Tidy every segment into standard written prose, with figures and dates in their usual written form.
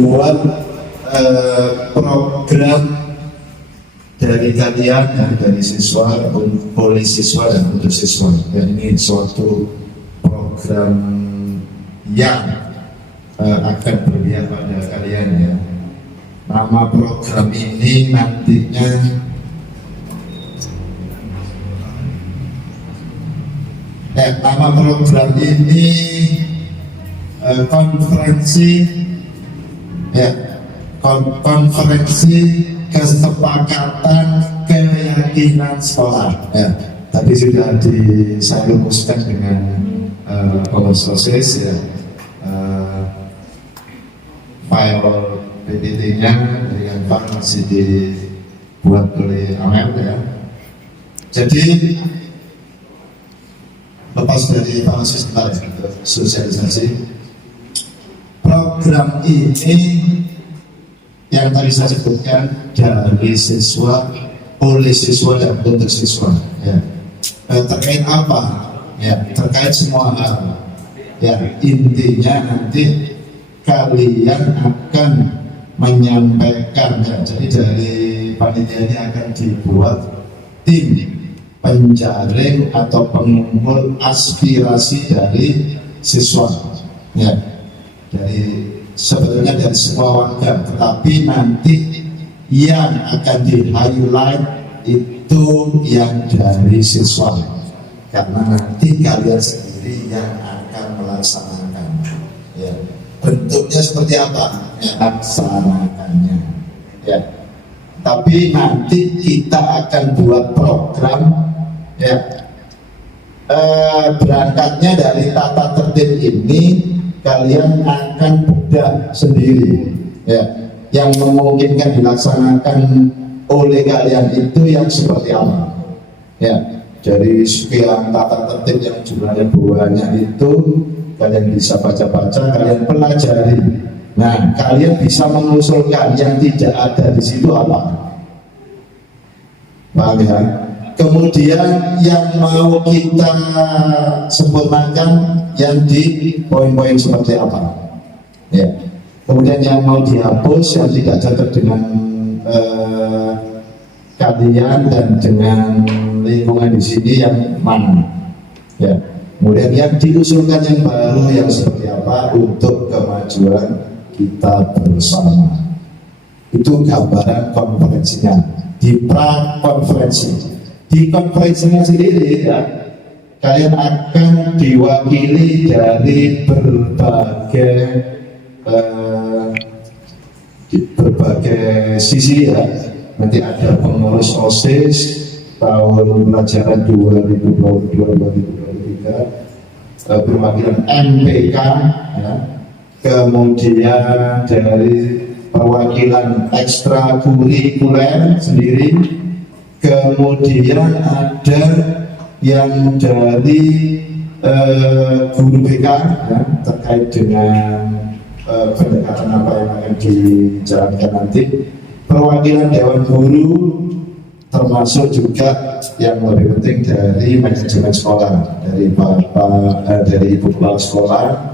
membuat program dari kalian, dari siswa, oleh siswa dan untuk siswa. Dan ini suatu program yang akan berpihak pada kalian ya. Nama program ini nantinya nama program ini konferensi kesepakatan keyakinan sekolah ya. Tadi sudah saya rumuskan dengan pengurus OSIS ya, file PPT-nya dengan Pak masih dibuat oleh Amel ya. Jadi lepas dari Pak OSIS sebentar ya, sosialisasi program ini yang tadi saya sebutkan dari siswa, oleh siswa dan untuk siswa ya. Terkait apa? Ya, terkait semua hal ya, intinya nanti kalian akan menyampaikan ya. Jadi dari panitia ini akan dibuat tim penjaring atau pengumpul aspirasi dari siswa ya, dari sebetulnya dari semua warga, tetapi nanti yang akan di-highlight itu yang dari siswa, karena nanti kalian sendiri yang akan melaksanakan ya. Bentuknya seperti apa ya, laksanakannya ya. Tapi nanti kita akan buat program ya, berangkatnya dari tata tertib ini kalian akan bedah sendiri ya, yang memungkinkan dilaksanakan oleh kalian itu yang seperti apa ya. Dari sekian tata tertib yang jumlahnya banyak itu kalian bisa baca-baca, kalian pelajari. Nah, kalian bisa mengusulkan yang tidak ada di situ apa, paham ya? Kemudian yang mau kita sempurnakan yang di poin-poin seperti apa ya. Kemudian yang mau dihapus yang tidak cocok dengan kalian dan dengan lingkungan di sini yang mana ya. Kemudian yang diusulkan yang baru yang seperti apa untuk kemajuan kita bersama. Itu gambaran konferensinya. Di pra-konferensi, di konferensinya sendiri ya, kalian akan diwakili dari berbagai sisi ya. Nanti ada pengurus OSIS tahun pelajaran 2022-2023, perwakilan MPK ya. Kemudian dari perwakilan ekstrakurikuler sendiri, kemudian ada yang dari guru BK ya, terkait dengan pendekatan apa yang akan dijalankan nanti, perwakilan Dewan Guru, termasuk juga yang lebih penting dari manajemen sekolah, dari dari ibu kepala sekolah,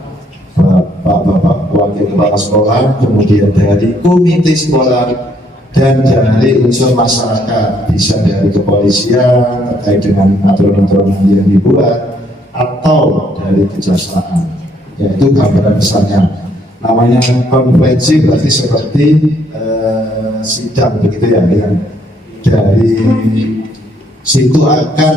bapak wakil kepala sekolah, kemudian dari komite sekolah, dan dari unsur masyarakat, bisa dari kepolisian terkait dengan aturan-aturan yang dibuat, atau dari kejaksaan. Yaitu gambaran besarnya. Namanya konferensi berarti seperti sidang begitu ya, yang dari situ akan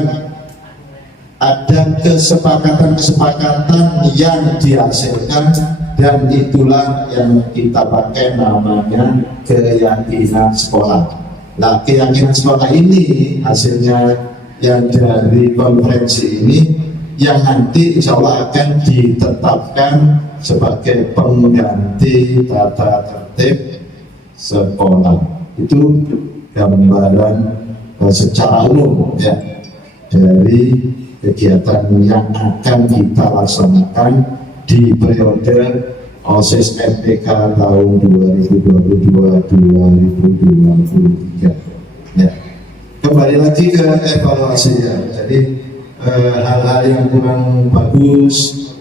ada kesepakatan-kesepakatan yang dihasilkan, dan itulah yang kita pakai namanya keyakinan sekolah. Nah, keyakinan sekolah ini hasilnya yang dari konferensi ini yang nanti insya Allah akan ditetapkan sebagai pengganti tata tertib sekolah. Itu gambaran secara umum ya dari kegiatan yang akan kita laksanakan di periode OSIS MPK tahun 2022-2023 ya. Kembali lagi ke evaluasi ya. Jadi hal-hal yang kurang bagus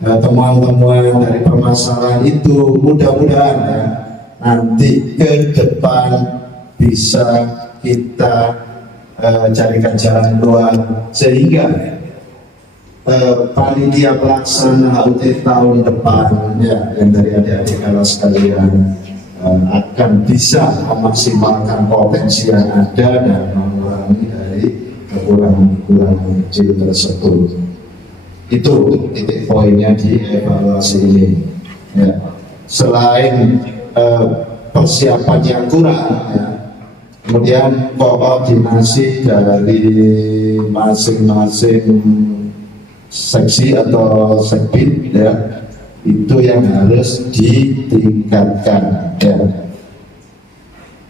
temuan-temuan dari permasalahan itu mudah-mudahan ya, nanti ke depan bisa kita carikan jalan keluar sehingga panitia pelaksana HUT tahun depan ya, yang dari adik-adik kalau sekalian akan bisa memaksimalkan potensi yang ada dan mengurangi dari kekurangan-kekurangan kecil tersebut. Itu titik poinnya di evaluasi ini ya. Selain persiapan yang kurang ya, kemudian koordinasi dari masing-masing seksi atau sekbid ya, itu yang harus ditingkatkan ya.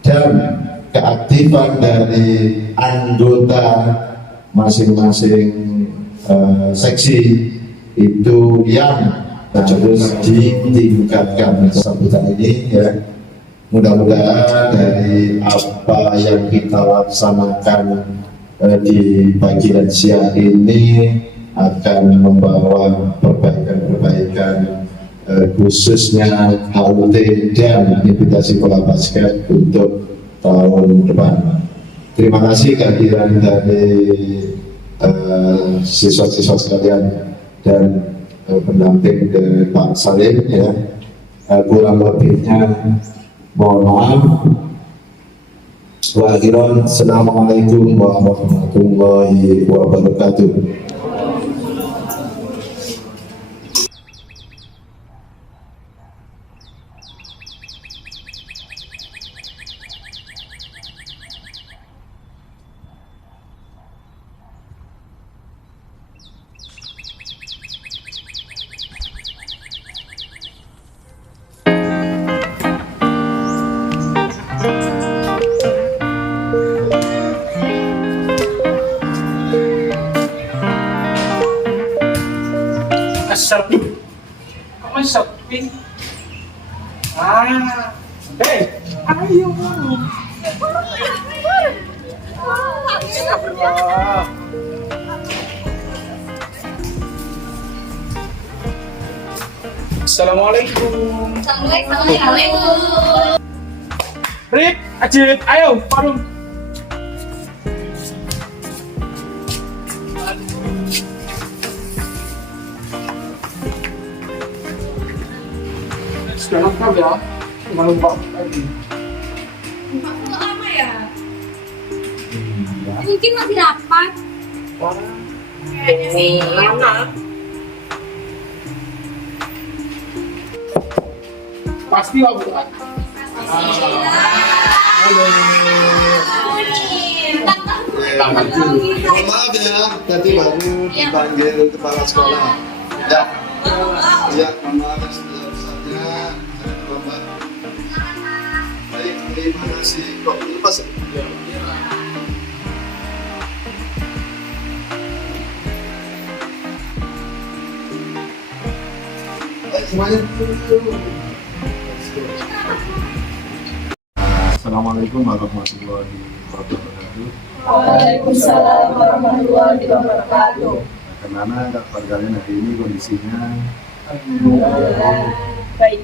Dan keaktifan dari anggota masing-masing seksi itu yang harus ditingkatkan sambutan ini ya. Mudah-mudahan dari apa yang kita laksanakan di pagi dan siang ini akan membawa perbaikan-perbaikan khususnya HUT dan invitasi bola basket untuk tahun depan. Terima kasih kehadiran dari siswa-siswa sekalian dan pendamping dari Pak Salim ya. Kurang lebihnya mohon maaf. Assalamualaikum warahmatullahi wabarakatuh. Sepi, kamu sepi. Ayo. Assalamualaikum. Assalamualaikum. Rip, Ajit, ayo, Farung. Sudah lengkap ya, tinggal lupa lagi. Aku lama ya? Mungkin masih rapat. Kayaknya sih lama. Pasti lah Bu. Mohon maaf ya, tadi baru dipanggil kepala sekolah. Ya, ya, mohon maaf sebesar-besarnya. Saya terlambat. Baik, terima kasih. Kok lepas? Baik, semuanya. Assalamualaikum warahmatullahi wabarakatuh. Waalaikumsalam warahmatullahi wabarakatuh. Bagaimana kabar kalian hari ini kondisinya? Baik.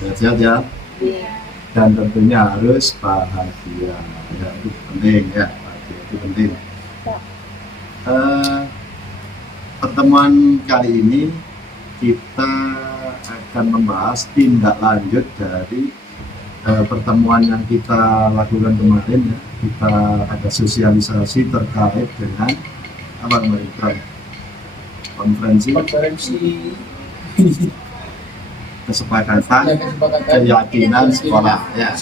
Sehat-sehat ya? Dan tentunya harus bahagia. Ya, itu penting ya, bahagia itu penting. Pertemuan kali ini kita akan membahas tindak lanjut dari pertemuan yang kita lakukan kemarin ya. Kita ada sosialisasi terkait dengan apa namanya, konferensi kesepakatan keyakinan sekolah ya.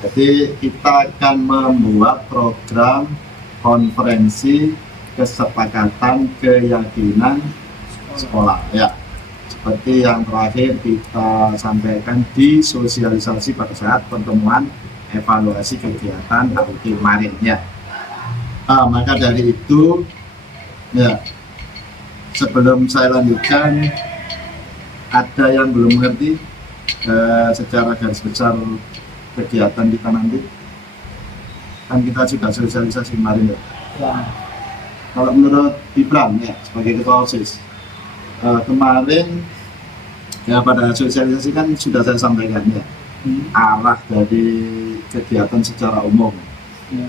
Jadi kita akan membuat program konferensi kesepakatan keyakinan sekolah ya. Seperti yang terakhir kita sampaikan di sosialisasi pada saat pertemuan evaluasi kegiatan HUT kemarin ya. Maka dari itu ya, sebelum saya lanjutkan, ada yang belum mengerti secara garis besar kegiatan kita nanti? Kan kita sudah sosialisasi kemarin ya. Kalau menurut Ibram ya, sebagai ketua OSIS, kemarin Ya pada sosialisasi kan sudah saya sampaikan ya, arah dari kegiatan secara umum.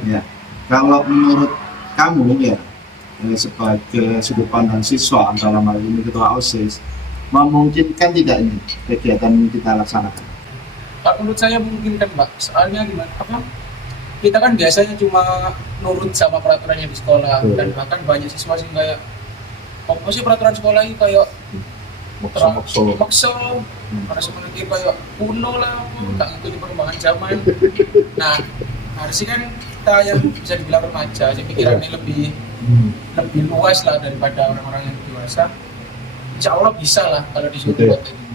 Ya, kalau menurut kamu ya, sebagai sudut pandang siswa antara hal ini ketua OSIS, memungkinkan tidak ini kegiatan ini kita laksanakan? Pak, menurut saya memungkinkan, Pak. Soalnya gimana? Apa? Kita kan biasanya cuma nurut sama peraturannya di sekolah, dan bahkan banyak siswa sih kayak apa sih peraturan sekolah ini kayak maksa karena sebenarnya kayak kuno lah, nggak ngikutin perkembangan zaman. Nah, harusnya kan kita yang bisa dibilang remaja, saya pikirannya lebih luas lah daripada orang-orang yang dewasa. Insya Allah bisa lah kalau disuruh buat ini.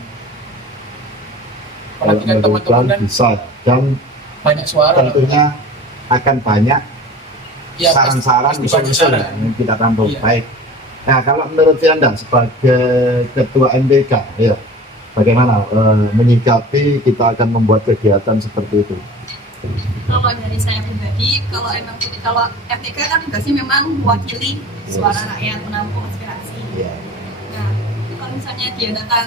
Apalagi kan teman-teman kan bisa, dan banyak suara tentunya akan banyak ya, saran-saran pasti banyak usul-usul saran. yang kita tampung. Iya. Baik. Nah, kalau menurut Anda sebagai ketua MBK, ya, bagaimana menyikapi kita akan membuat kegiatan seperti itu? Kalau dari saya pribadi, kalau FTK kan tugasnya memang mewakili suara rakyat, menampung aspirasi. Ya. Nah, kalau misalnya diadakan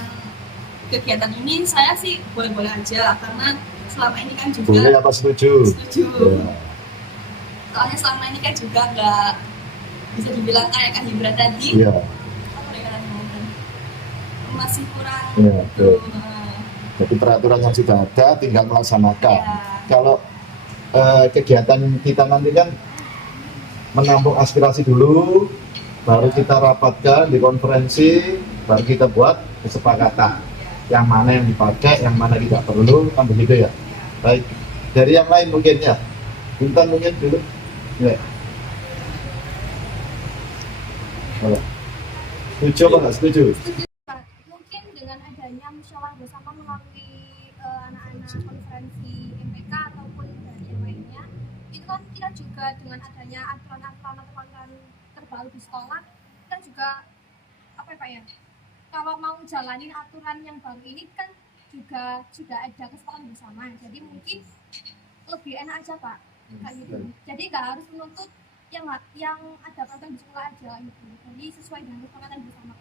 kegiatan ini, saya sih boleh-boleh aja, karena selama ini kan juga Boleh apa setuju? setuju. Ya. Soalnya selama ini kan juga nggak bisa dibilang kayak Kak Hibra tadi, Iya. apa ya kata ngomong, masih kurang. Iya, betul. Nah, Jadi peraturan yang sudah ada tinggal melaksanakan. ya. Kalau kegiatan kita nanti kan menampung aspirasi dulu, baru kita rapatkan di konferensi, baru kita buat kesepakatan yang mana yang dipakai, yang mana tidak perlu, kan begitu ya. Baik, dari yang lain mungkin ya, Intan mungkin dulu. Ya. Setuju apa nggak setuju? Mungkin dengan adanya musyawarah bersama melalui anak-anak konferensi MPK ataupun dari yang lainnya, itu kan kita juga dengan adanya aturan-aturan atau aturan terbaru di sekolah, kita juga apa ya Pak ya, kalau mau jalanin aturan yang baru ini kan juga sudah ada kesepakatan bersama, jadi mungkin lebih enak aja Pak, kayak gitu. Jadi nggak harus menuntut yang ada peraturan di sekolah aja gitu. Jadi sesuai dengan kesepakatan bersama.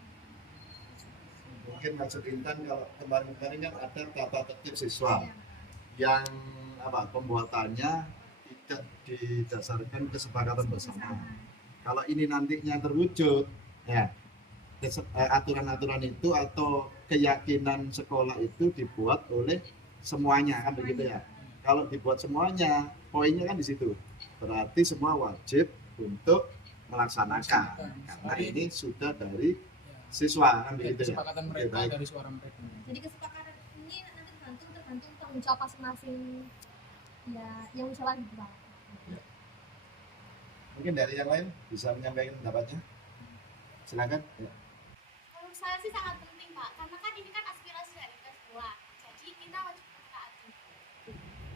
Mungkin maksud Intan kalau kemarin-kemarin kan ada tata tertib siswa yang pembuatannya tidak didasarkan kesepakatan bersama. Kalau ini nantinya terwujud, ya aturan-aturan itu atau keyakinan sekolah itu dibuat oleh semuanya, kan begitu ya. Kalau dibuat semuanya, poinnya kan di situ. Berarti semua wajib untuk melaksanakan karena ini sudah dari siswa, kan begitu ya. Kesepakatan mereka Baik. dari suara mereka. Jadi kesepakatan ini nanti tergantung tanggung jawab masing-masing ya yang musyawarah gitu Pak. Mungkin dari yang lain bisa menyampaikan pendapatnya. Silakan. Ya. Kalau saya sih sangat penting Pak, karena kan ini kan aspirasi dari kita semua. Jadi kita wajib mentaati.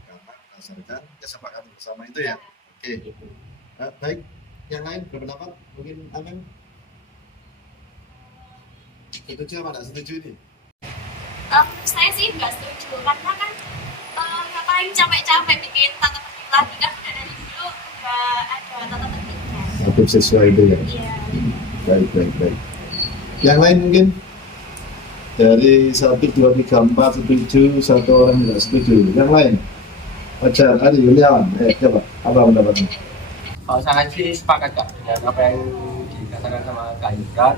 Karena berdasarkan kesepakatan bersama itu ya. Oke. Baik. Yang lain berpendapat mungkin Amin. Setuju apa tidak setuju ini? Saya sih nggak setuju, karena kan ngapain capek-capek bikin tata tertib lagi, kan udah dari dulu udah ada tata tertibnya. Tertib siswa itu ya. Iya. Baik. Yang lain mungkin dari 1, 2, 3, 4 setuju, 1 orang tidak setuju. Yang lain? Ajar, Adi Yuliawan. Coba, apa pendapatnya? Kalau saya sih sepakat Kak dengan apa yang dikatakan sama Kak Indra.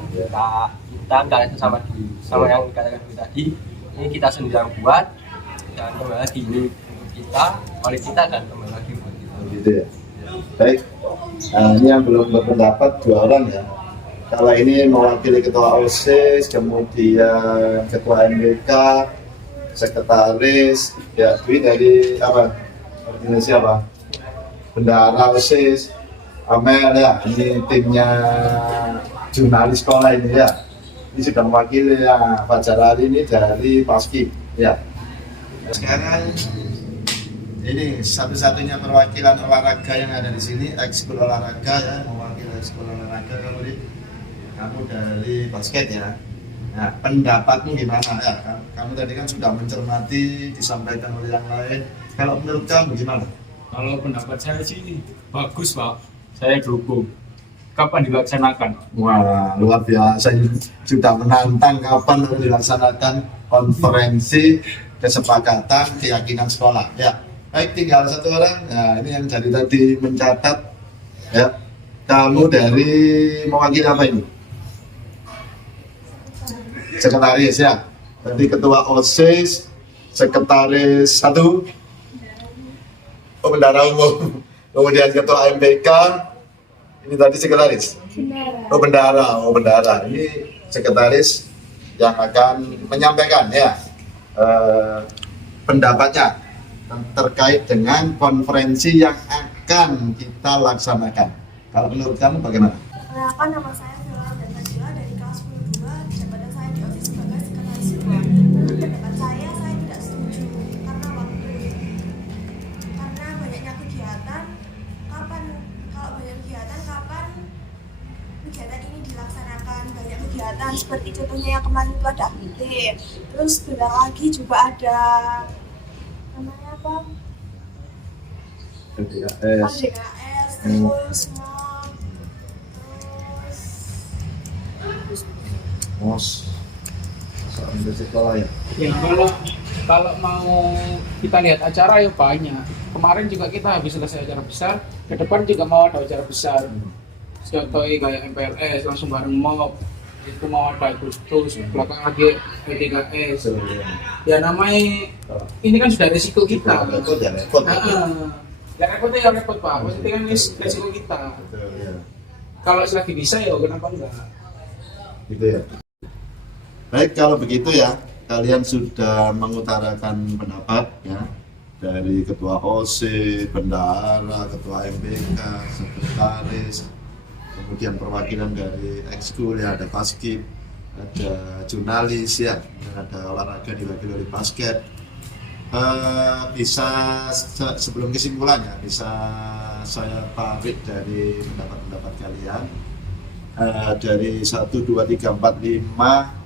Kita nggak ada sama yang dikatakan tadi. Ini kita sendiri yang buat dan kembali lagi ini untuk kita, oleh kita dan kembali lagi buat kita. Gitu ya. Baik. Nah, ini yang belum berpendapat 2 orang ya. Kalau ini mewakili ketua OSIS, kemudian ketua MBK, sekretaris, ya Dwi dari apa? Organisasi apa? Bendahara OSIS, Amel ya. Ini timnya jurnalis sekolah ini ya. Ini sudah mewakili ya. Fajar Ali ini dari Paski ya. Sekarang ini satu-satunya perwakilan olahraga yang ada di sini, ekskul olahraga ya, mewakili ekskul olahraga. Kamu dari basket ya. Nah, pendapatmu gimana ya? Kamu tadi kan sudah mencermati, disampaikan oleh yang lain. Kalau menurut kamu gimana? Kalau pendapat saya sih bagus Pak, saya dukung. kapan dilaksanakan? Wah, luar biasa, ini sudah menantang kapan dilaksanakan konferensi kesepakatan keyakinan sekolah. Ya, baik, tinggal satu orang. Nah, ini yang dari tadi mencatat. Ya, kamu dari mewakili apa ini? Sekretaris ya. Tadi ketua OSIS, sekretaris satu, bendara umum. Kemudian ketua MPK. Ini tadi sekretaris. Bendara. Ini sekretaris yang akan menyampaikan ya pendapatnya terkait dengan konferensi yang akan kita laksanakan. Kalau menurut kamu bagaimana? Perkenalkan, nama saya Villa dan Najila dari kelas 10-2, jabatan saya di OSIS sebagai sekretaris 2. Menurut pendapat saya tidak setuju karena waktu. Karena banyaknya kegiatan, kalau banyak kegiatan, kapan kegiatan ini dilaksanakan? Banyak kegiatan seperti contohnya yang kemarin itu ada APT, terus bentar lagi juga ada namanya apa? LDKS, terus Mos, soal sekolah ya. Ya kalau mau kita lihat acara ya banyak. Kemarin juga kita habis selesai acara besar, ke depan juga mau ada acara besar. Contohnya kayak MPLS langsung bareng mob, itu mau ada Agustus, belakang lagi LDKS. Ya namanya ini kan sudah resiko kita. Repot. Ya repotnya ya repot Pak, maksudnya kan ini resiko kita. Kalau selagi bisa ya kenapa enggak? Gitu ya. Baik, kalau begitu ya, kalian sudah mengutarakan pendapat ya dari ketua OSIS, bendahara, ketua MPK, sekretaris, kemudian perwakilan dari ekskul ya, ada paskib, ada jurnalis ya, dan ada olahraga diwakili oleh basket. Bisa sebelum kesimpulannya bisa saya tarik dari pendapat-pendapat kalian. Dari 1, 2, 3, 4, 5,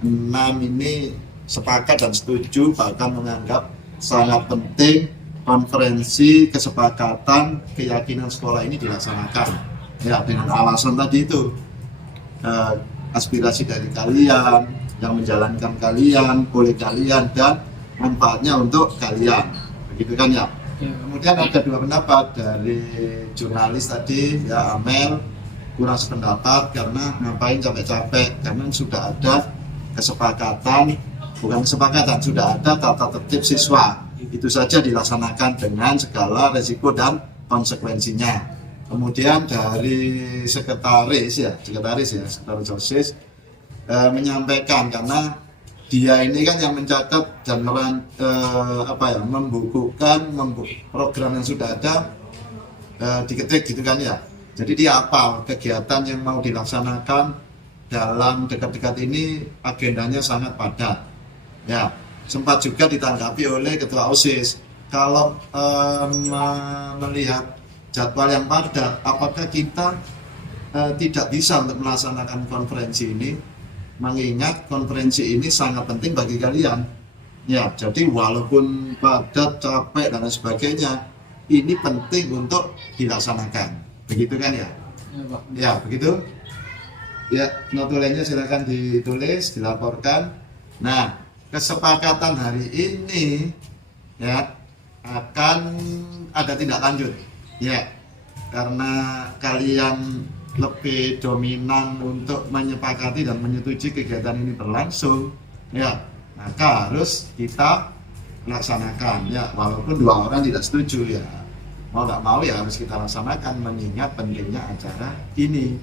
6 ini sepakat dan setuju, bahkan menganggap sangat penting konferensi kesepakatan keyakinan sekolah ini dilaksanakan ya, dengan alasan tadi itu aspirasi dari kalian, yang menjalankan kalian, oleh kalian, dan manfaatnya untuk kalian, begitu kan ya. Kemudian ada dua pendapat dari jurnalis tadi ya, Amel kurang sependapat karena ngapain capek-capek, karena sudah ada kesepakatan, bukan kesepakatan, sudah ada tata tertib siswa, itu saja dilaksanakan dengan segala resiko dan konsekuensinya. Kemudian dari sekretaris sekretaris OSIS menyampaikan, karena dia ini kan yang mencatat dan membukukan program yang sudah ada, diketik gitu kan ya. Jadi dia hafal kegiatan yang mau dilaksanakan dalam dekat-dekat ini, agendanya sangat padat. Ya, sempat juga ditanggapi oleh ketua OSIS. Kalau melihat jadwal yang padat, apakah kita tidak bisa untuk melaksanakan konferensi ini? Mengingat konferensi ini sangat penting bagi kalian. Ya, jadi walaupun padat, capek dan lain sebagainya, ini penting untuk dilaksanakan. Begitu kan ya? Ya, begitu. Ya, notulennya silakan ditulis, dilaporkan. Nah, kesepakatan hari ini ya akan ada tindak lanjut. Ya, karena kalian lebih dominan untuk menyepakati dan menyetujui kegiatan ini berlangsung, ya, maka harus kita laksanakan. Ya, walaupun dua orang tidak setuju ya, mau nggak mau ya harus kita laksanakan mengingat pentingnya acara ini.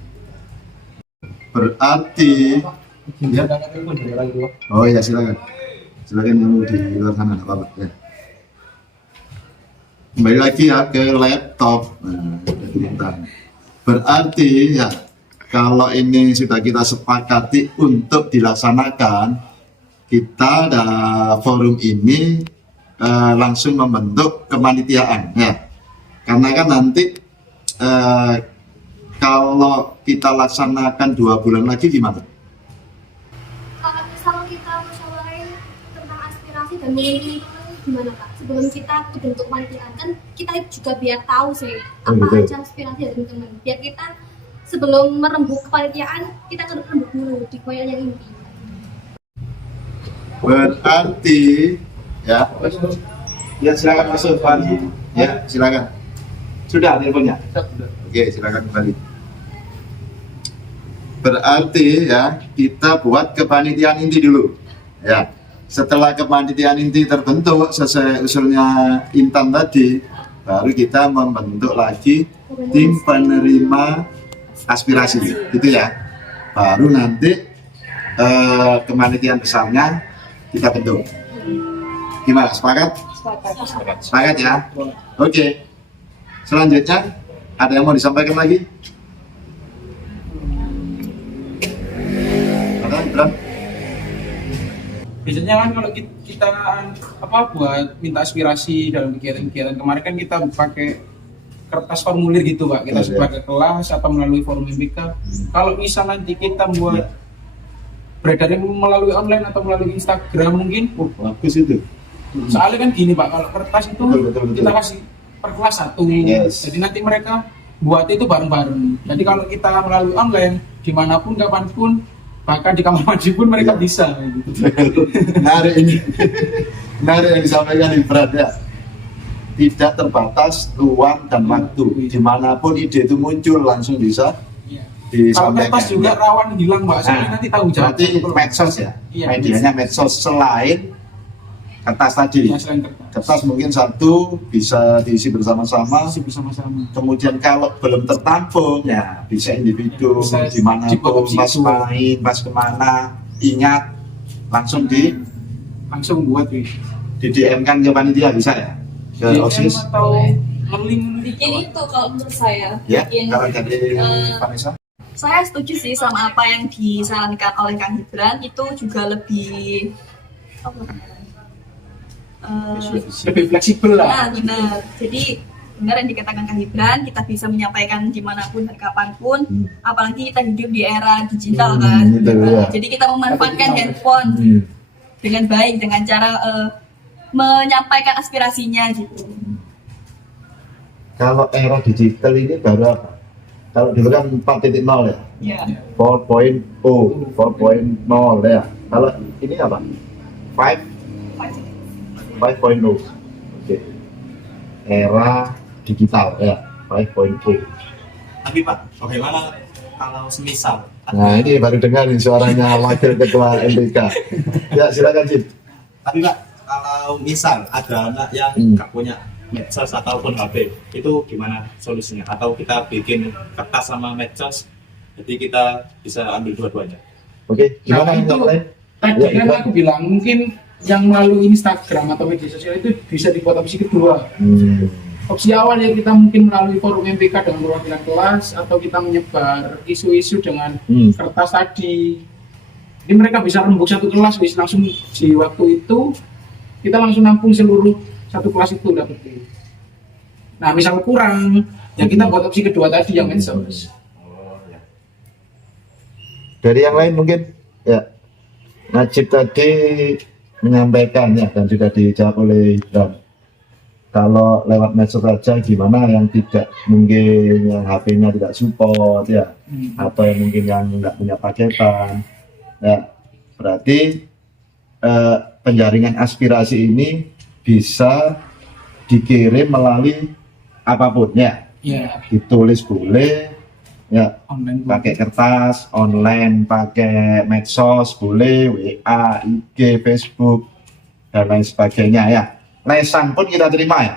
Berarti ya. Oh ya, silakan yang di luar sana apa ya. Kembali lagi ya ke laptop. Berarti ya, kalau ini sudah kita sepakati untuk dilaksanakan, kita forum ini langsung membentuk kepanitiaan ya. Karena kan nanti kalau kita laksanakan 2 bulan lagi gimana? Kalau misal kita musyawarin tentang aspirasi dan menginginkan gimana Pak? Sebelum kita bentuk kepanitiaan kan kita juga biar tahu sih apa aja aspirasi dari teman-teman. Biar kita sebelum merembuk kepanitiaan kita rembuk dulu di koyak yang inti. Berarti ya silakan masuk kembali. Ya silakan. Sudah teleponnya. Oke, silakan kembali. Berarti ya kita buat kepanitiaan inti dulu. Ya. Setelah kepanitiaan inti terbentuk sesuai usulnya Intan tadi, baru kita membentuk lagi tim penerima aspirasi, gitu ya. Baru nanti kepanitiaan besarnya kita bentuk. Gimana? Sepakat? Sepakat ya? Oke. Selanjutnya ada yang mau disampaikan lagi? Ada, Bram? Biasanya kan kalau kita buat minta aspirasi dalam kegiatan-kegiatan kemarin kan kita pakai kertas formulir gitu Pak, kita sebagai kelas atau melalui forum MPK. Kalau misal nanti kita buat beredar melalui online atau melalui Instagram mungkin Bagus itu. soalnya kan gini Pak, kalau kertas itu Betul. kita kasih per kelas 1. Jadi nanti mereka buat itu bareng-bareng. Jadi kalau kita melalui online dimanapun kapanpun bahkan di kamar mandi pun mereka bisa gitu. Menarik ini. Menarik yang disampaikan Ibrat ya. Tidak terbatas ruang dan waktu. Dimanapun ide itu muncul langsung bisa Iya. Kalau disampaikan. kertas juga rawan hilang Pak, soalnya nanti tahu jawab. Berarti medsos ya. Iya, Medianya medsos selain kertas tadi. Ya, selain kertas. Kertas mungkin satu bisa diisi bersama-sama. Masih bersama-sama. Kemudian kalau belum tertampung ya bisa individu Bisa dimanapun dibuat pas situ. main, pas kemana, ingat langsung Langsung buat di DM kan ke panitia bisa ya, ke OSIS atau nge-link Bikin itu kalau menurut saya. ya. Bikin, Kalau dari eh, Vanessa saya setuju sih sama apa yang disarankan oleh Kang Gibran, itu juga lebih apa namanya? lebih fleksibel lah. Nah, benar. Jadi benar yang dikatakan Kang Gibran, kita bisa menyampaikan dimanapun dan kapanpun, apalagi kita hidup di era digital kan. gitu ya. Jadi kita memanfaatkan handphone dengan baik dengan cara menyampaikan aspirasinya gitu. Kalau era digital ini baru apa? Kalau dulu kan 4.0 ya, Ya. 4.0, 4.0 ya. Kalau ini apa? 5.0. Oke. Era digital ya, 5.0. Tapi Pak, bagaimana kalau semisal Nah ini baru dengar nih suaranya Wakil Ketua MPK. Ya silakan Cip. tapi Pak, kalau misal ada anak yang nggak punya medsos ataupun HP, itu gimana solusinya? Atau kita bikin kertas sama medsos, jadi kita bisa ambil dua-duanya. Oke, gimana Nah, yang itu lain? tadi Ya, kan Iqbal. aku bilang mungkin yang melalui Instagram atau media sosial itu bisa dibuat opsi kedua. Opsi awal ya kita mungkin melalui forum MPK dengan perwakilan kelas atau kita menyebar isu-isu dengan kertas tadi. Jadi mereka bisa rembuk satu kelas, bisa langsung di waktu itu kita langsung nampung seluruh satu kelas itu dapat. Nah misal kurang, ya kita buat opsi kedua tadi yang medsos. Dari yang lain mungkin ya Najib tadi menyampaikan ya dan sudah dijawab oleh Ibran. Kalau lewat medsos saja gimana yang tidak mungkin yang HP-nya tidak support ya, atau yang mungkin yang nggak punya paketan ya, berarti penjaringan aspirasi ini bisa dikirim melalui apapun ya, Ya, ditulis boleh ya, online. pakai kertas, online, pakai medsos boleh, WA, IG, Facebook dan lain sebagainya ya. Lesan pun kita terima ya.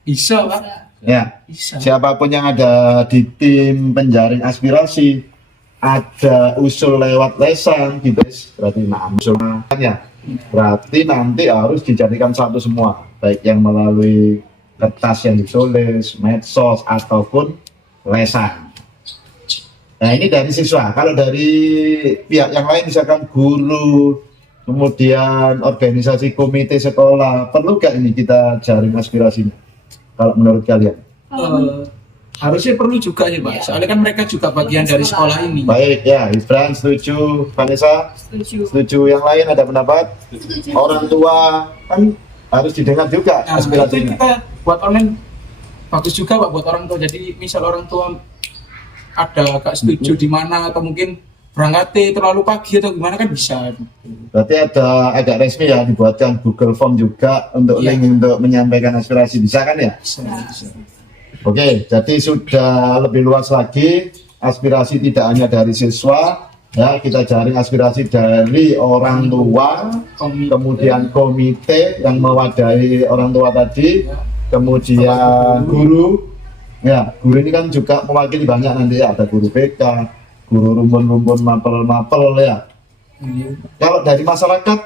Bisa Pak, Ya, bisa. siapapun yang ada di tim penjaring aspirasi ada usul lewat lesan gitu, berarti usul ya. Berarti nanti harus dijadikan satu semua, baik yang melalui kertas yang ditulis, medsos ataupun lesan. Nah ini dari siswa. Kalau dari pihak yang lain misalkan guru, kemudian organisasi komite sekolah, perlu gak ini kita jaring aspirasinya? Kalau menurut kalian? Harusnya perlu juga sih Pak, soalnya kan mereka juga bagian dari sekolah ini. Baik ya, Ibran setuju, Vanessa Setuju. setuju, yang lain ada pendapat? Orang tua kan harus didengar juga Nah, itu aspirasinya. kita buat online bagus juga Pak buat orang tua. Jadi misal orang tua ada agak setuju di mana atau mungkin berangkatnya terlalu pagi atau gimana kan bisa. Berarti ada agak resmi ya, dibuatkan Google Form juga untuk Iya. link untuk menyampaikan aspirasi, bisa kan ya? Bisa. Oke, jadi sudah lebih luas lagi, aspirasi tidak hanya dari siswa, ya kita jaring aspirasi dari orang tua, kemudian komite yang mewadahi orang tua tadi, kemudian guru, ya guru ini kan juga mewakili banyak nanti ya, ada guru BK, guru rumpun-rumpun mapel-mapel ya. Kalau dari masyarakat,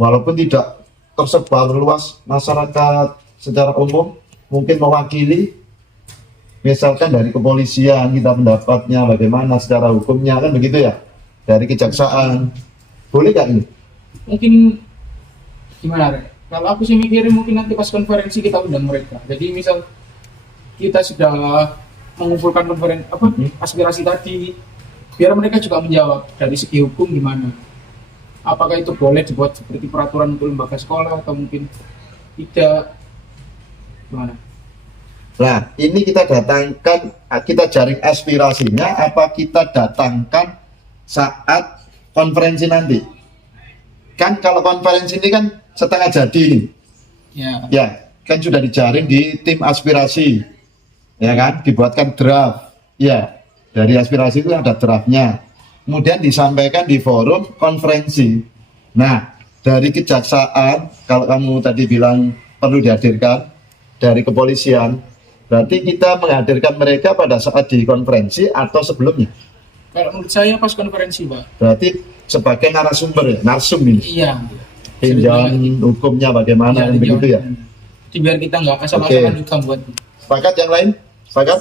walaupun tidak tersebar luas masyarakat secara umum, mungkin mewakili, misalkan dari kepolisian kita pendapatnya bagaimana secara hukumnya kan begitu ya, dari kejaksaan, boleh nggak ini? Mungkin gimana Re? Kalau aku sih mikirin mungkin nanti pas konferensi kita undang mereka. Jadi misal kita sudah mengumpulkan aspirasi tadi, biar mereka juga menjawab dari segi hukum gimana. Apakah itu boleh dibuat seperti peraturan untuk lembaga sekolah atau mungkin tidak, gimana? Nah, ini kita datangkan, kita jaring aspirasinya, apa kita datangkan saat konferensi nanti? Kan kalau konferensi ini kan setengah jadi nih. Ya, kan sudah dijaring di tim aspirasi. Ya kan, dibuatkan draft. Ya, dari aspirasi itu ada draftnya. Kemudian disampaikan di forum konferensi. Nah, dari kejaksaan, kalau kamu tadi bilang perlu dihadirkan, dari kepolisian, berarti kita menghadirkan mereka pada saat di konferensi atau sebelumnya? Kalau menurut saya pas konferensi, Pak. Berarti sebagai narasumber ya, narsum ini. Iya. Tinjauan hukumnya bagaimana, Iya, kan begitu ya? Jadi biar kita nggak asal-asalan juga buat. Sepakat yang lain? Sepakat?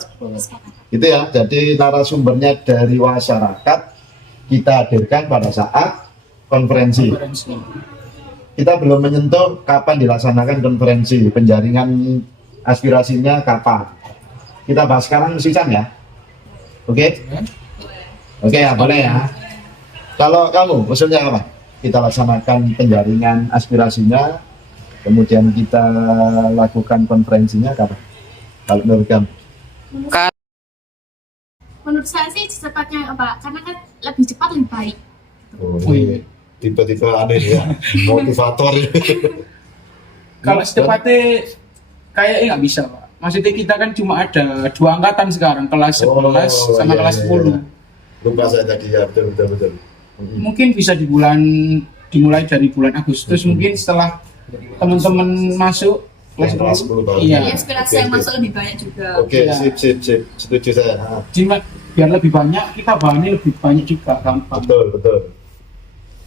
Gitu ya, jadi narasumbernya dari masyarakat kita hadirkan pada saat konferensi. Kita belum menyentuh kapan dilaksanakan konferensi, penjaringan aspirasinya kapan. Kita bahas sekarang Sisan ya. Oke? Oke ya, boleh ya. Kalau kamu, usulnya apa? Kita laksanakan penjaringan aspirasinya, kemudian kita lakukan konferensinya kapan? Kalau menurut kamu? Menurut saya sih secepatnya Pak, karena kan lebih cepat lebih baik. Oh, ini tipe-tipe aneh ya, motivator. Kalau secepatnya kayaknya nggak bisa, Pak. Maksudnya kita kan cuma ada 2 angkatan sekarang, kelas 11 sama iya, kelas iya, 10. iya. Lupa saya tadi ya, betul. Mungkin bisa dimulai dari bulan Agustus, mungkin setelah teman-teman masuk kelas 10. baru. Iya. Inspirasi yang masuk lebih banyak juga. Oke, Iya. sip, setuju saya. Jadi biar lebih banyak, kita bahannya lebih banyak juga, gampang.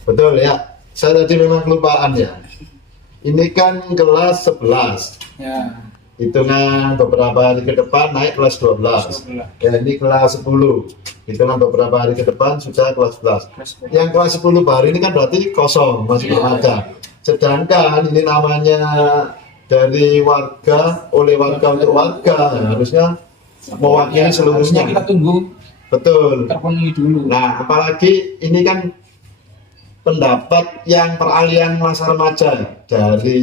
Betul ya. Saya tadi memang kelupaan ya. Ini kan kelas 11. Ya. Hitungan beberapa hari ke depan naik kelas 12. Ya, ini kelas 10. Hitungan beberapa hari ke depan sudah kelas 11. Yang kelas 10 baru ini kan berarti kosong, masih belum ada. Sedangkan ini namanya dari warga, oleh warga untuk warga, ya, harusnya mewakili seluruhnya. Harusnya kita tunggu Betul. terpenuhi dulu. Nah, apalagi ini kan pendapat yang peralihan masa remaja dari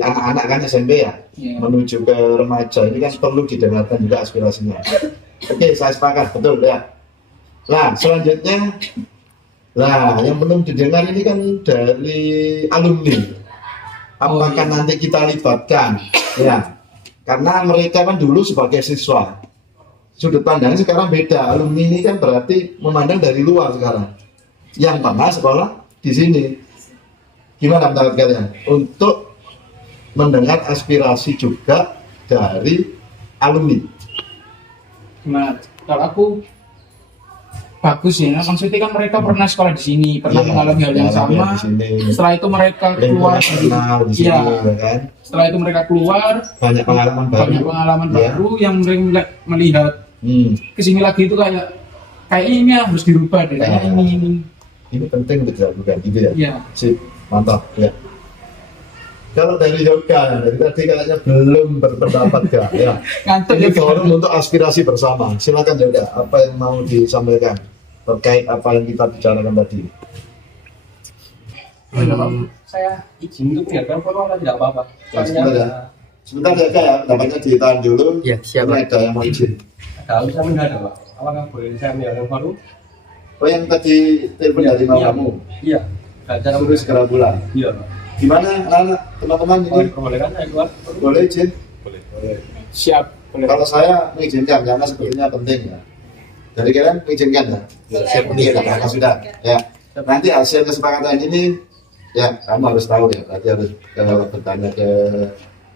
anak-anak kan SMP ya, menuju ke remaja, ini kan perlu didengarkan juga aspirasinya. Oke, saya sepakat, betul ya. Nah, selanjutnya, yang belum didengar ini kan dari alumni. Apakah nanti kita libatkan? Ya, karena mereka kan dulu sebagai siswa. Sudut pandangnya sekarang beda. Alumni ini kan berarti memandang dari luar sekarang. Yang pernah sekolah di sini. Gimana pendapat kalian? Untuk mendengar aspirasi juga dari alumni. Gimana? Kalau aku bagus ya, maksudnya kan mereka pernah sekolah di sini, pernah Iya, mengalami hal yang mengalami sama. di sini. Setelah itu mereka keluar Kenal di sini, ya kan? Setelah itu mereka keluar, Banyak pengalaman baru. Iya. baru yang mereka melihat kesini lagi itu kayak ini harus dirubah deh, kayak ini. Ini penting untuk dilakukan gitu ya. Iya. Sip, mantap ya. Kalau dari Yoga, dari tadi kayaknya belum berpendapat gak? Ya. Ngantuk Ini ya, forum untuk aspirasi bersama. Silakan Yoga, apa yang mau disampaikan terkait apa yang kita bicarakan tadi? Saya izin untuk mendengarkan forum atau tidak apa-apa. Sebentar ya, Kak ya, dapatnya ditahan dulu. Ya, siap. Ini ada yang mau izin. Tahu saya mendadak Pak. Apakah boleh saya menyampaikan forum? Oh yang tadi telepon dari kamu, Iya. Belajar suruh segera pulang. Iya Pak. Gimana anak-anak, teman-teman Oh, ini? diperbolehkan saya keluar? Boleh izin? Boleh. Siap. Boleh. Kalau saya mengizinkan karena sepertinya penting ya. Dari kalian mengizinkan ya? Siap. Iya, nah, sudah. Ya. Nanti hasil kesepakatan ini ya kamu harus tahu ya. Nanti harus bertanya ke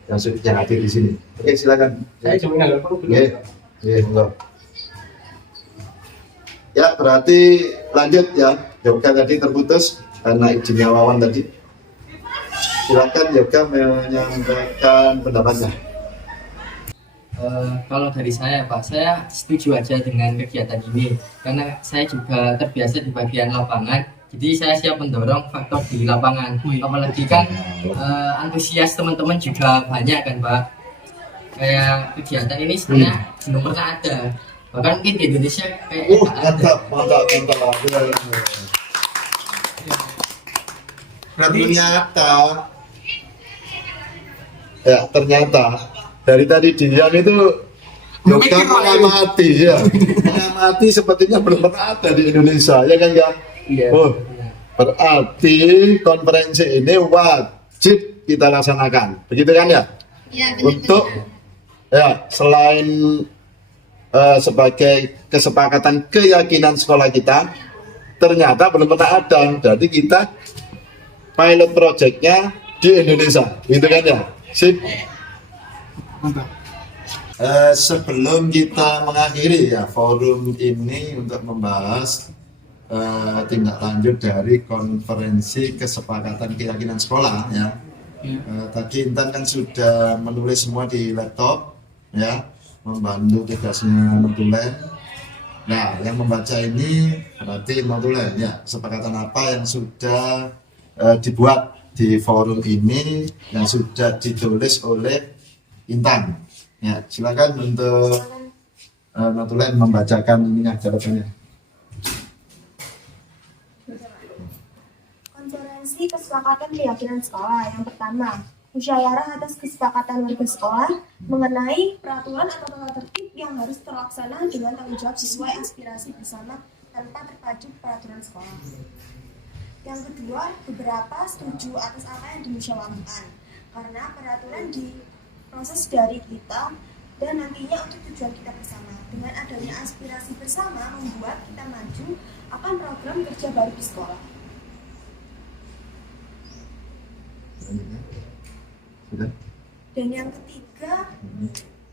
yang hadir di sini. Oke, silakan. Saya cuma menyampaikan forum dulu. Iya, enggak. Ya, berarti lanjut ya. Yoga tadi terputus karena izinnya Wawan tadi. Silakan Yoga menyampaikan pendapatnya. Kalau dari saya Pak, saya setuju aja dengan kegiatan ini karena saya juga terbiasa di bagian lapangan, jadi saya siap mendorong faktor di lapangan. Apalagi kan antusias teman-teman juga banyak kan Pak. Kayak kegiatan ini sebenarnya belum pernah ada, bahkan mungkin di Indonesia kayaknya nggak ada. Mantap. Ternyata dari tadi Dian itu Yoga mengamati ya, mengamati sepertinya belum pernah ada di Indonesia ya kan ya. Iya. Oh, berarti konferensi ini wajib kita laksanakan, begitu kan ya? Iya, Untuk ya selain sebagai kesepakatan keyakinan sekolah kita, ternyata belum pernah ada. Jadi kita pilot projectnya di Indonesia, gitu kan ya? Sip. Sebelum kita mengakhiri ya forum ini untuk membahas tindak lanjut dari konferensi kesepakatan keyakinan sekolah ya. Tadi Intan kan sudah menulis semua di laptop ya, membantu tugasnya notulen. Nah, yang membaca ini berarti notulen ya, kesepakatan apa yang sudah dibuat di forum ini yang sudah ditulis oleh Intan. Ya, silakan untuk notulen membacakan ininya jawabannya. Konferensi kesepakatan keyakinan sekolah yang pertama, musyawarah atas kesepakatan warga sekolah mengenai peraturan atau tata tertib yang harus terlaksana dengan tanggung jawab sesuai aspirasi bersama tanpa terpacu peraturan sekolah. Yang kedua, beberapa setuju atas apa yang dimusyawarahkan karena peraturan diproses dari kita dan nantinya untuk tujuan kita bersama. Dengan adanya aspirasi bersama membuat kita maju akan program kerja baru di sekolah. Sudah? Dan yang ketiga,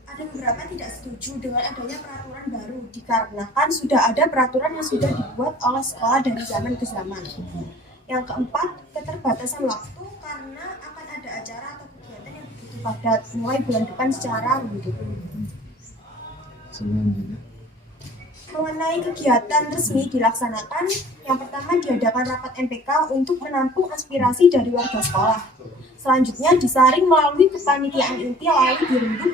ada beberapa tidak setuju dengan adanya peraturan baru dikarenakan sudah ada peraturan yang sudah dibuat oleh sekolah dari zaman ke zaman. Yang keempat, keterbatasan waktu karena akan ada acara atau kegiatan yang begitu padat mulai bulan depan secara rutin. Selanjutnya. Mengenai kegiatan resmi dilaksanakan, yang pertama diadakan rapat MPK untuk menampung aspirasi dari warga sekolah. Selanjutnya disaring melalui kepanitiaan inti lalu dirembuk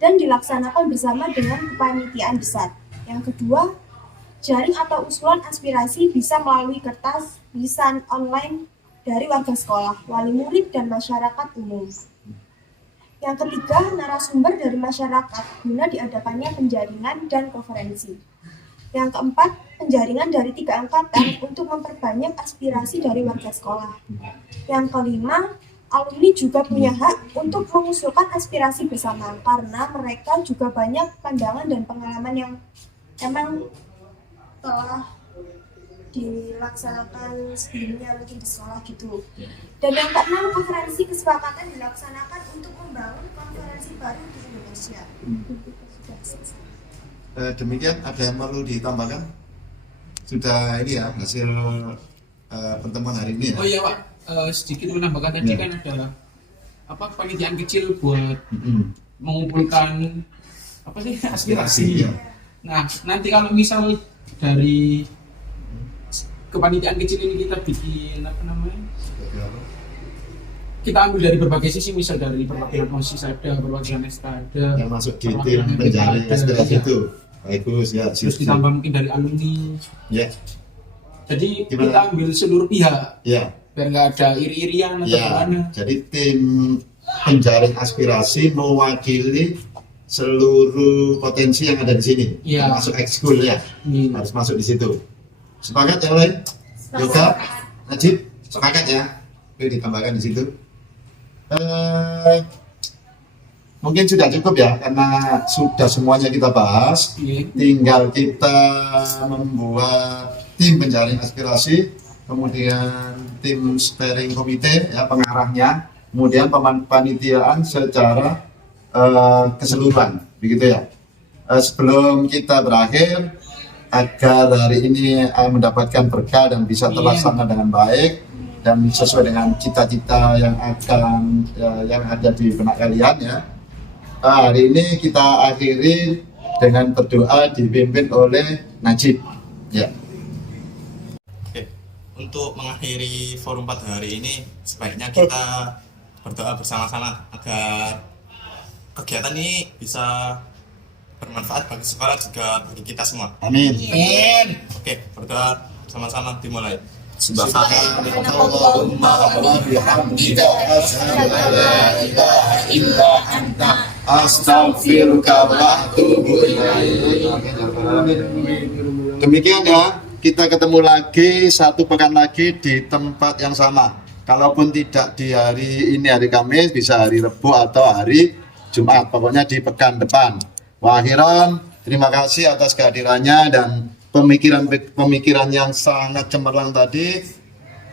dan dilaksanakan bersama dengan kepanitiaan besar. Yang kedua, jaring atau usulan aspirasi bisa melalui kertas, lisan, online dari warga sekolah, wali murid, dan masyarakat umum. Yang ketiga, narasumber dari masyarakat guna diadakannya penjaringan dan konferensi. Yang keempat, penjaringan dari 3 angkatan untuk memperbanyak aspirasi dari warga sekolah. Yang kelima, alumni juga punya hak untuk mengusulkan aspirasi bersama karena mereka juga banyak pandangan dan pengalaman yang emang telah dilaksanakan sebelumnya mungkin di sekolah gitu. Dan yang keenam, konferensi kesepakatan dilaksanakan untuk membangun konferensi baru di Indonesia. Sudah selesai. Demikian, ada yang perlu ditambahkan? Sudah ini ya hasil pertemuan hari ini ya. Oh iya Pak, sedikit menambahkan tadi kan ada apa panitiaan kecil buat mengumpulkan apa sih aspirasi. Ya. Nah nanti kalau misal dari kepanitiaan kecil ini kita bikin apa namanya? Kita ambil dari berbagai sisi, misal dari perwakilan OSIS ada, perwakilan Estra ada, Yang masuk di tim penjaring aspirasi itu. Bagus ya. Terus ditambah mungkin dari alumni. Ya. Jadi Gimana? kita ambil seluruh pihak Ya. biar nggak ada iri-irian atau Ya. gimana. Jadi tim penjaring aspirasi mewakili seluruh potensi yang ada di sini, Iya. masuk ekskul ya, harus masuk di situ. Sepakat yang lain? Yoga, Najib, sepakat ya? Oke, ditambahkan di situ. Mungkin sudah cukup ya, karena sudah semuanya kita bahas. Tinggal kita membuat tim penjaring aspirasi, kemudian tim steering komite ya pengarahnya, kemudian panitiaan secara keseluruhan, begitu ya. Sebelum kita berakhir, agar hari ini mendapatkan berkah dan bisa terlaksana dengan baik dan sesuai dengan cita-cita yang akan yang ada di benak kalian ya. Hari ini kita akhiri dengan berdoa dipimpin oleh Najib ya. Oke, untuk mengakhiri forum pada hari ini, sebaiknya kita berdoa bersama-sama agar kegiatan ini bisa bermanfaat bagi sekolah juga bagi kita semua. Amin. Oke, berdoa bersama-sama dimulai. Subhanallahumma wa bihamdika asyhadu an la ilaha illa anta astaghfiruka wa atubu ilaik. Demikian ya, kita ketemu lagi satu pekan lagi di tempat yang sama. Kalaupun tidak di hari ini hari Kamis, bisa hari Rabu atau hari Jumat, pokoknya di pekan depan. Wakhiran, terima kasih atas kehadirannya dan pemikiran yang sangat cemerlang tadi.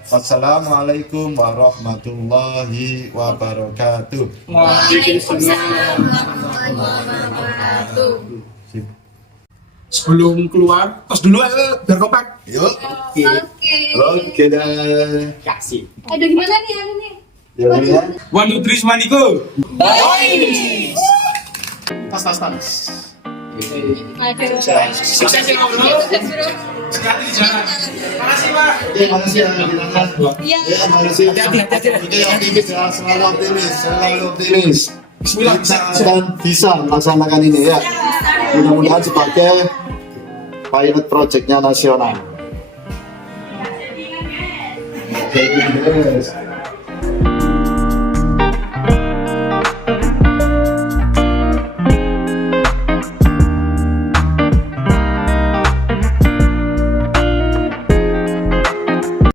Wassalamualaikum warahmatullahi wabarakatuh. Waalaikumsalam warahmatullahi wabarakatuh. Sebelum keluar, tos dulu ayo biar kompak. Yuk. Oke dah. Kasih. Aduh gimana nih anu nih? Ya. 1, 2, 3, Semaniko. Tas. Aduh. Sukses ya bro. Hati-hati di jalan. Makasih Pak. Oke, makasih ya kedatangan. Iya. Ya, makasih. Hati-hati. Oke, optimis ya, selalu optimis. Bismillah. Kita akan bisa melaksanakan ini ya. Mudah-mudahan sebagai pilot projectnya nasional. Oke, yes.